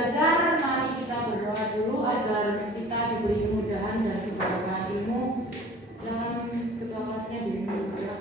belajar, mari kita berdoa dulu agar kita diberi kemudahan dan keberkahan ilmu. Silakan ketua kelasnya diminum ya.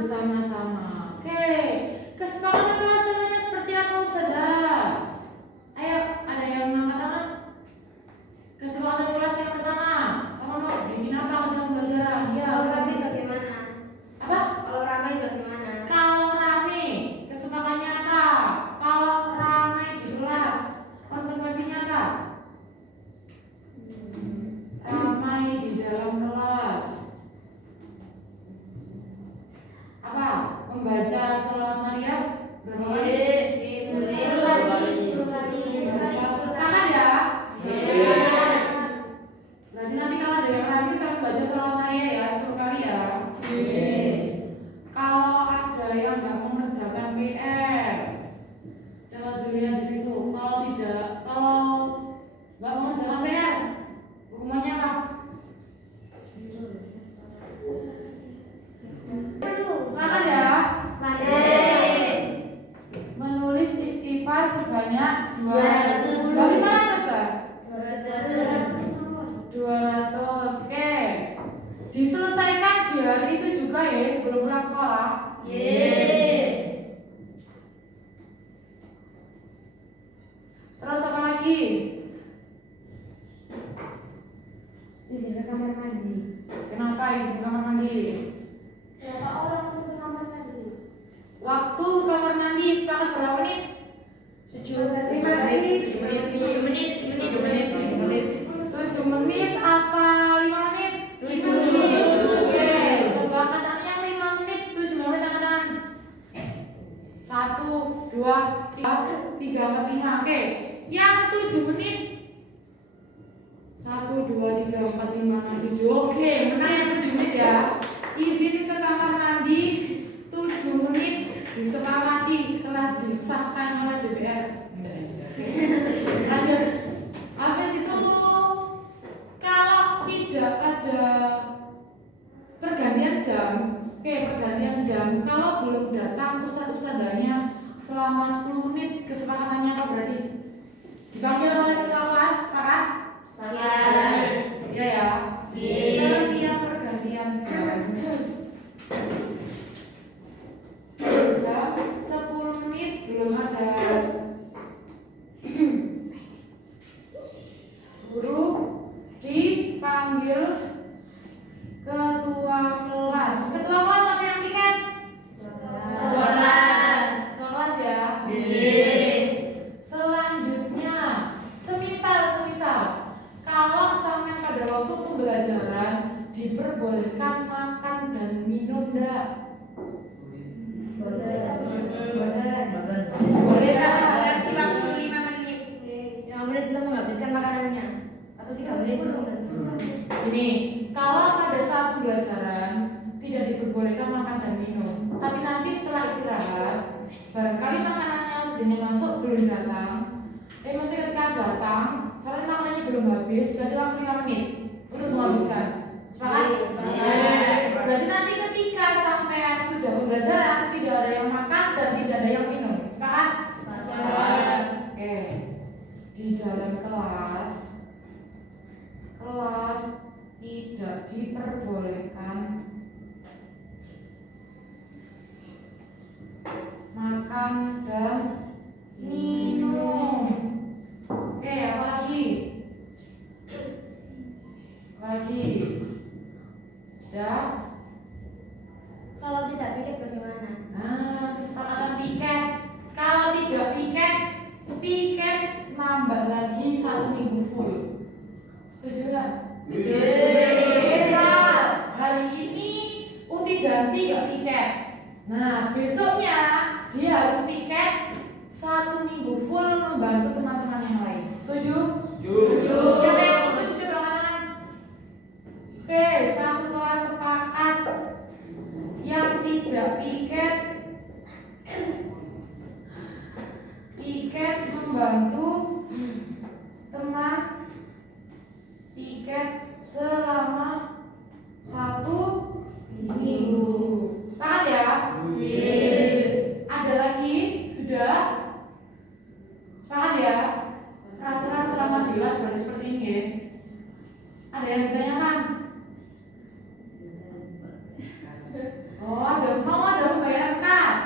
Bersama-sama. Oke, kesepakatan pelaksanaannya seperti apa, Ustazah? Ayo, ada yang angkat tangan? Kesepakatan kelas yang pertama, sama lo, bikin apa dengan pelajaran? Ya. Kalau rame bagaimana? Apa? Kalau rame bagaimana? Kalau rame, kesepakatannya apa? Kalau rame di kelas, konsekuensinya apa? Ramai di dalam kelas. Apa? Membaca sholawat Maria berapa kali? 10 kali. Sepakat ya? Berarti nanti kalau ada yang rame saya membaca sholawat Maria ya 10 kali ya. Kalau ada yang nggak mengerjakan PR, coba dilihat di situ. Kalau nggak mengerjakan PR, hukumannya apa? Semangat ya. Menulis istighfar sebanyak 200. Berarti mana Ustaz? 200. Oke. Diselesaikan di hari itu juga ya sebelum pulang sekolah. Terus apa lagi? Izin ke kamar mandi. Kenapa izin ke kamar mandi? Berapa orang untuk ke kamar mandi? Waktu kamar mandi sepakat berapa menit? 7 menit. 7 menit apa 5 menit? 7 menit. Oke, coba angkat tangan yang 5 menit, setuju nggak angkat tangan? 1, 2, 3, 4, 5. Oke, yang 7 menit 1, 2, 3, 4, 5, 6, 7. Oke, mana yang 7 menit ya? Izin ke kamar mandi 7 menit disepakati telah disahkan oleh DPR. Lanjut. Habis itu kalau tidak ada pergantian jam, pergantian jam. Kalau belum datang ustadzanya selama 10 menit, kesepakatannya apa berarti? Dipanggil oleh ketua kelas, sepakat? Iya ya. Setiap pergantian jam 10 menit belum ada guru dipanggil ketua kelas. Ketua kelas apa yang tiket? Ketua kelas ya. Selanjutnya, semisal kalau sampai pada waktu pembelajaran diperbolehkan makan dan minum enggak? Boleh lah, Durasi waktu 5 menit. 5 menit untuk menghabiskan makanannya. Atau 3 menit untuk Ini, kalau pada saat pembelajaran tidak diperbolehkan makan dan minum, tapi nanti setelah istirahat, barangkali makanannya sudah masuk belum datang, maksudnya ketika datang, soalnya makanannya belum habis, berarti waktu 5 menit. Untuk menghabiskan. Sepakat? Sepakat. Berarti nanti ketika sampai sudah pembelajaran tidak ada yang makan dan tidak ada yang minum. Sepakat? Sepakat. Oke. Di dalam kelas tidak diperbolehkan makan dan minum. Oke, apa lagi? Dah. Kalau tidak piket bagaimana? Nah, kesepakatan piket. Kalau tidak piket nambah lagi 1 minggu full. Setuju nggak? Misal hari ini Uti Danti nggak piket. Nah, besoknya dia harus piket 1 minggu full membantu teman-teman yang lain. Setuju? Siapa yang setuju coba angkat tangan? Oke, satu kelas sepakat. Yang tidak piket membantu teman piket selama 1 minggu. Sepakat ya? Ada lagi? Sudah? Sepakat ya? Peraturan selama di kelas berarti seperti ini ya. Ada yang ditanyakan? Oh, ada pembayaran kas?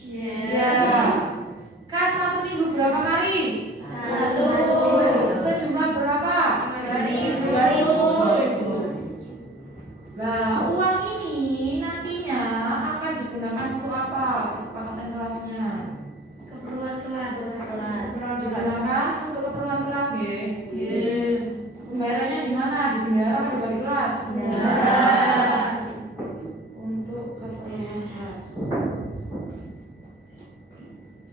Ya. Kas 1 minggu berapa kali? 1. Sejumlah berapa? 2.000. Nah, uang ini nantinya akan digunakan untuk apa? Kesepakatan kelasnya. Keperluan kelas. Digunakan untuk keperluan kelas ya. Pembayarannya di mana? Di bendara atau di balik kelas? Untuk keperluan kelas.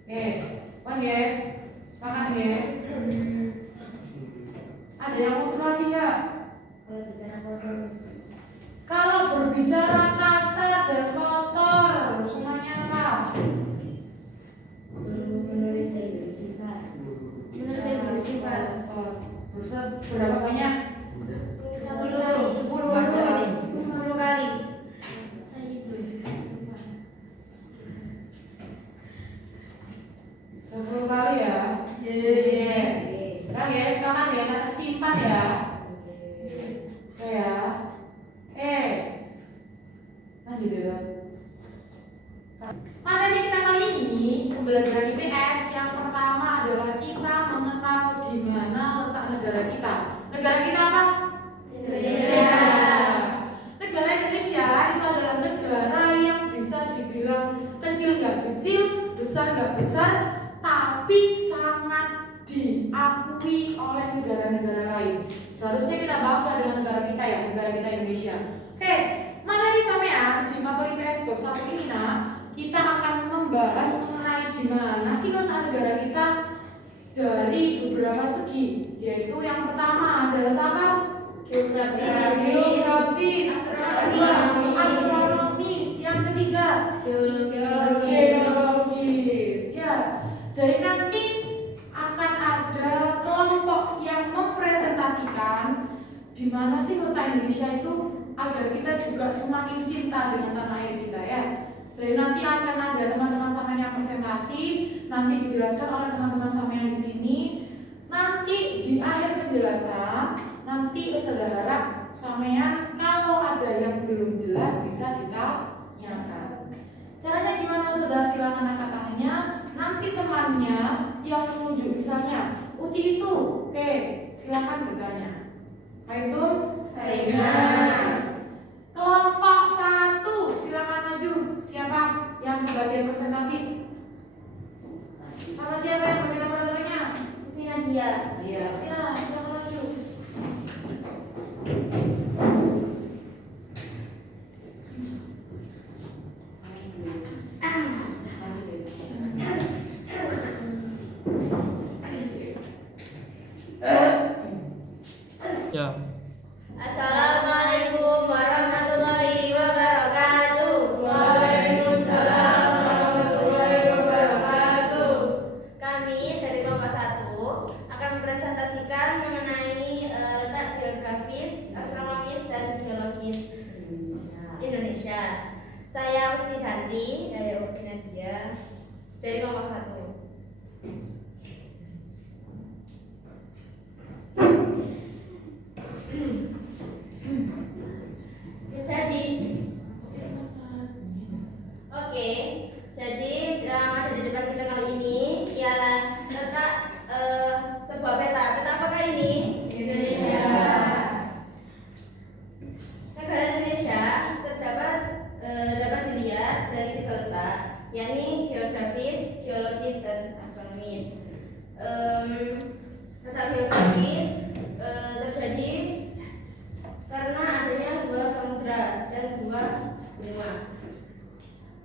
Oke, kan ya? Sepakat ya? Ada yang mau lagi ya? Kalau berbicara kasar dan kotor, semuanya apa? Menurut saya bersifat. Berapa banyak? 10 kali. Saya itu. 10 kali ya? Nah ya, sekarang ya, kita simpan ya. Oke ya. Lanjut ya. Materi kita kali ini pembelajaran IPS yang pertama adalah kita mengenal di mana letak negara kita. Negara kita apa? Indonesia. Negara Indonesia itu adalah negara yang bisa dibilang kecil nggak kecil, besar nggak besar, tapi sangat diakui oleh negara-negara lain. Seharusnya kita bangga dengan negara kita ya, negara kita Indonesia. Oke, materi sampean di mapel IPS bab 1 ini kita akan membahas mengenai di mana sih letak negara kita dari beberapa segi, yaitu yang pertama adalah apa? Geografis, astronomis, yang ketiga geologis. Ya, jadi nanti akan ada kelompok yang mempresentasikan di mana sih letak Indonesia itu agar kita juga semakin cinta dengan tanah air kita ya. Jadi nanti akan ada teman-teman sampean yang presentasi, nanti dijelaskan oleh teman-teman sampean di sini. Nanti di akhir penjelasan, nanti Ustazah harap sampean kalau ada yang belum jelas bisa ditanyakan. Caranya gimana Ustazah? Silakan angkat tangannya. Nanti temannya yang menunjuk misalnya Uti itu, oke, silakan bertanya. Kaitum? Kelompok 1, silakan maju. Siapa yang di bagian presentasi? Sama siapa yang bagian operatornya? Nadia. Iya, silakan maju. Ya. Assalamualaikum warahmatullahi wabarakatuh. Waalaikumsalam warahmatullahi wabarakatuh. Kami dari kelompok 1 akan mempresentasikan mengenai letak geografis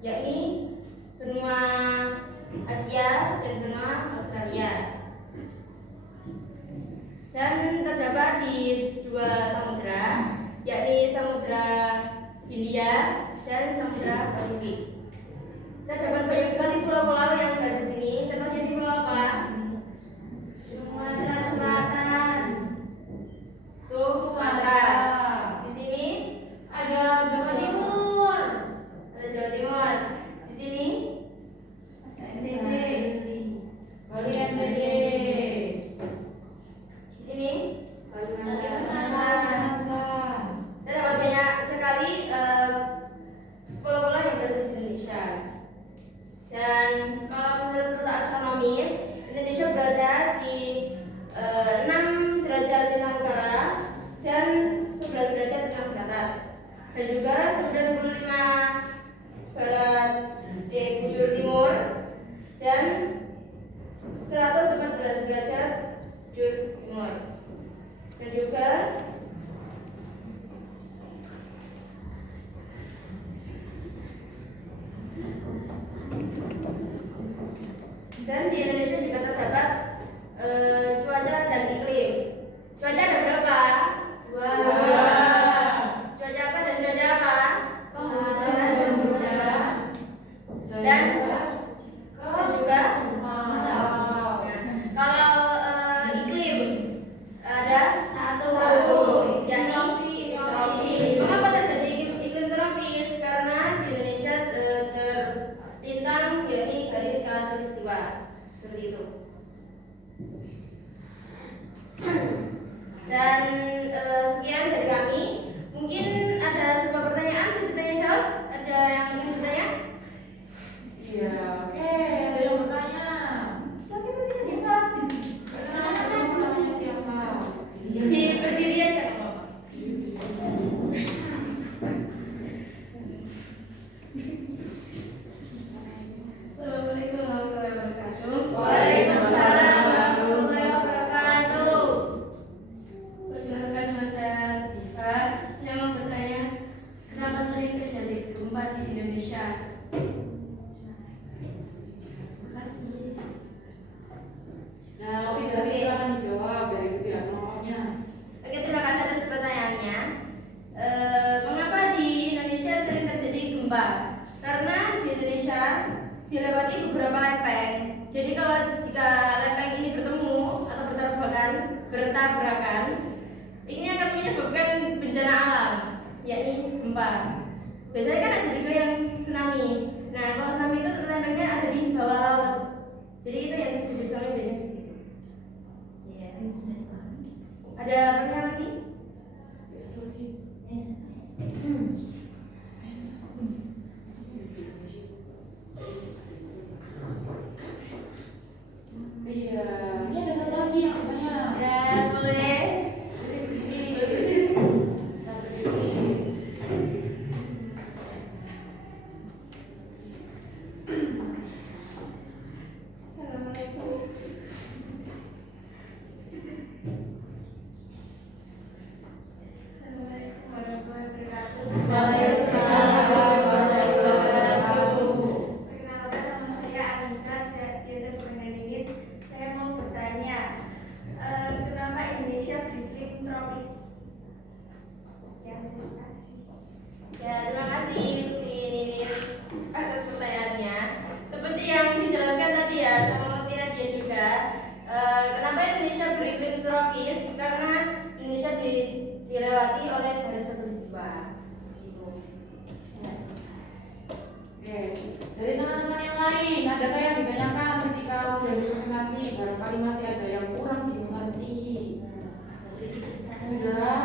yakni benua Asia dan benua Australia. Dan terdapat di 2 samudra, yakni Samudra Hindia dan Samudra Pasifik. Terdapat banyak sekali pulau-pulau yang ada di sini. Contohnya di pulau apa? Sumatera Selatan. Sumatera. Di sini Ada Jawa Timur. ada Jawa Timur. Di sini NTB. Bali NTB. di sini Kalimantan. terdapat banyak sekali pulau-pulau yang berada di Indonesia. Dan kalau menurut peta astronomis, Indonesia berada di 6 derajat lintang utara dan 11 derajat lintang selatan, dan juga 95 barat bujur timur dan 114 derajat bujur timur, dan juga di Indonesia juga terdapat cuaca dan iklim. Cuaca ada berapa? 2. Cuaca apa dan cuaca apa? Penghujan dan hujan. Dan juga kemarau. kalau iklim ada satu, yakni tropis. Mengapa terjadi iklim tropis? Karena di Indonesia terlintang yakni garis khatulistiwa, seperti itu. Dan sekian dari kami. Mungkin ada sebuah pertanyaan, bisa ditanya jawab. Ada yang ingin bertanya? Iya, oke, ada yang bertanya. Siapa yang bertanya? Pertanyaannya siapa? Di berdiri aja nggak apa-apa. Assalamualaikum warahmatullahi wabarakatuh. Waalaikumsalam warahmatullahi wabarakatuh. Perkenalkan, nama saya Diva. Saya mau bertanya, kenapa sering terjadi gempa di Indonesia? Terima kasih. Nah, lebih dari silakan dijawab dari pihak nomornya. Oke, terima kasih atas pertanyaannya. Mengapa di Indonesia sering terjadi gempa? Karena di Indonesia dilewati beberapa lempeng. Jadi kalau jika lempeng ini bertemu atau bertabrakan, ini akan menyebabkan bencana alam, yakni gempa. Biasanya kan ada juga yang tsunami. Nah, kalau tsunami itu lempengnya ada di bawah laut. Jadi itu yang terjadi tsunami biasanya seperti itu. Iya. Ada pertanyaan lagi? Iya, ini ada satu lagi yang bertanya. Ya, boleh. Bisa berdiri. Assalamualaikum. Assalamualaikum warahmatullahi wabarakatuh. Waalaikumsalam warahmatullahi wabarakatuh. Perkenalkan, nama saya Anissa, saya biasa dipanggil Ninis. Saya mau bertanya, kenapa Indonesia beriklim tropis? Ya, terima kasih. Ya, terima kasih Ninis atas pertanyaannya. Seperti yang dijelaskan tadi ya sama Mati Nadia juga, kenapa Indonesia beriklim tropis? Karena Indonesia dilewati oleh garis khatulistiwa. Gitu. Oke, dari teman-teman yang lain, adakah yang ditanyakan ketika udah dikonfirmasi? Barangkali masih ada yang kurang dimengerti. Sudah,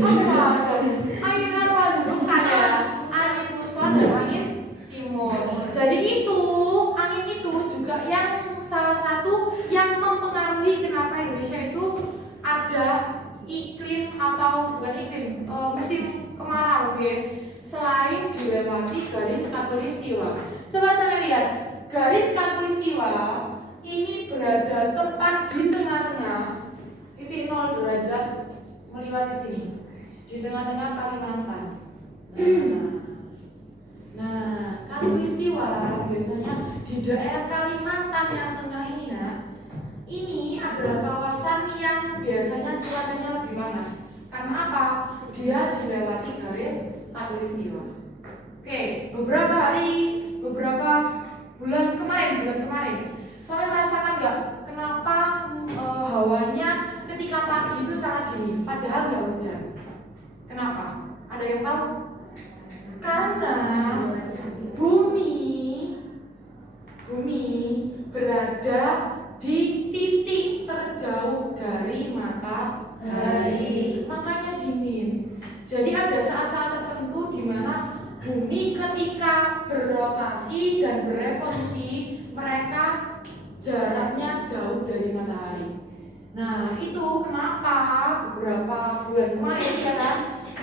Angin apa? Bukan ya. Angin muson dan angin timur. Jadi angin itu juga yang salah satu yang mempengaruhi kenapa Indonesia itu ada iklim atau bukan iklim, musim kemarau, oke. Selain dilewati garis khatulistiwa. Coba saya lihat garis khatulistiwa ini berada tepat di tengah-tengah titik 0 derajat melewati sini, di tengah-tengah Kalimantan. Nah, khatulistiwa biasanya di daerah Kalimantan yang tengah ini, ini adalah kawasan yang biasanya cuacanya lebih panas. Karena apa? Dia dilewati garis khatulistiwa. Oke, beberapa bulan kemarin, saya merasakan nggak kenapa hawanya ketika pagi itu sangat dingin, padahal nggak hujan. Kenapa? Ada yang tahu? Karena bumi berada di titik terjauh dari matahari, makanya dingin. Jadi ada saat-saat tertentu di mana bumi ketika berrotasi dan berevolusi, mereka jaraknya jauh dari matahari. Nah, itu kenapa beberapa bulan kemarin ya kan,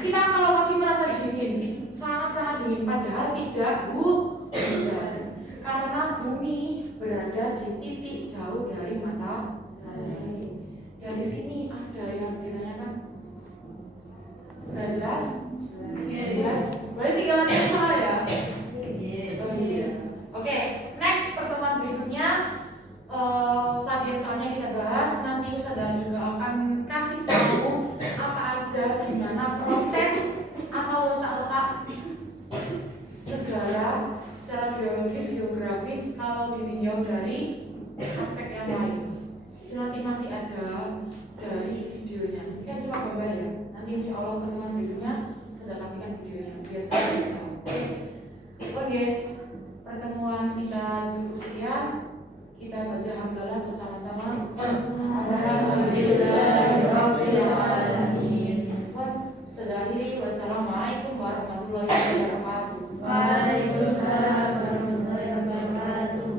kita kalau pagi merasa dingin, sangat-sangat dingin, padahal tidak hujan. Karena bumi berada di titik jauh dari matahari. Dari sini ada yang ditanyakan? Sudah jelas? Jelas? Boleh tinggal latihan soal ya? Oh iya. Oke, next pertemuan berikutnya latihan soalnya kita bahas. Nanti Ustazah juga akan kasih tahu apa aja gimana proses atau letak-letak negara secara geologis, geografis kalau ditinjau dari aspek yang lain. Itu nanti masih ada dari videonya. Kan cuma gambar ya. Nanti insya Allah pertemuan berikutnya sudah kasihkan videonya. Biasanya. Oke. Pertemuan kita cukup sekian. Kita baca hamdalah bersama-sama. Alhamdulillahirabbil alamin. Sudah akhiri. Wassalamualaikum warahmatullahi wabarakatuh. Waalaikumsalam warahmatullahi wabarakatuh.